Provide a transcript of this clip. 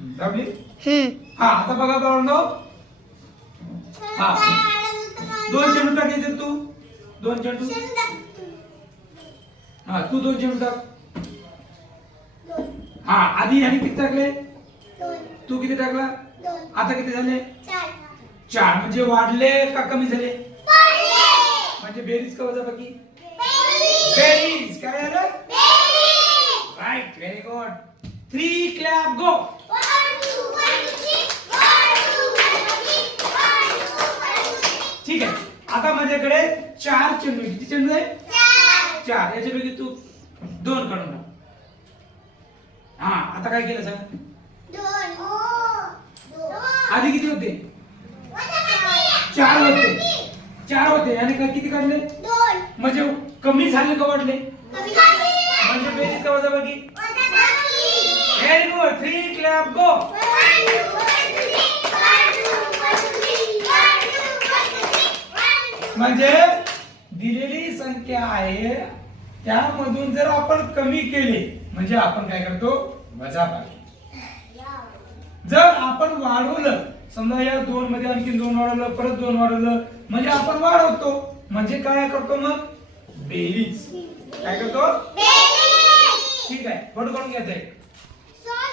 दाबली. हा आता बघा बाळांनो. हा 2 चेंडू टाकायचे तू. 2 चेंडू. हा तू 2 चेंडू टाक. हा आधी ह्याने किती टाकले? 2. तू किती टाकला? 2. आता किती झाले? 4. 4. म्हणजे वाढले का कमी झाले? वाढले. म्हणजे बेरीज का वजाबाकी? बेरीज. बेरीज. काय झालं? बेरीज. राईट. Very good. 3 क्लॅप गो. 1 2 1 3. 1 2 1 3. 1 2 1 3. ठीक आहे. आता माझ्याकडे 4 चेंडू. किती चेंडू आहे? 4. 4. याच्यापैकी तू 2 काढून टाक. हा आता काय केलं सांग? 2. आधी किती होते? 4 होते. 4 होते आणि काय किती काढले? 2. म्हणजे कमी झाले का वाढले? कमी झाले. म्हणजे बेरीज का वजाबाकी? वजाबाकी. Very good. 3 क्लॅप गो. 1 2 1 3. 1 2 1 3. 1 2 1 3. म्हणजे दिलेली संख्या आहे त्यामधून जर आपण कमी केले म्हणजे आपण काय करतो? वजाबाकी. जर आपण वाढवलं समजा या 2 मध्ये आणखी 2 वाढवलं परत 2 वाढवलं म्हणजे आपण वाढवतो म्हणजे काय करतो मग? बेरीज. काय करतो? बेरीज. ठीक आहे. फोटो काढून घ्यायचा आहे.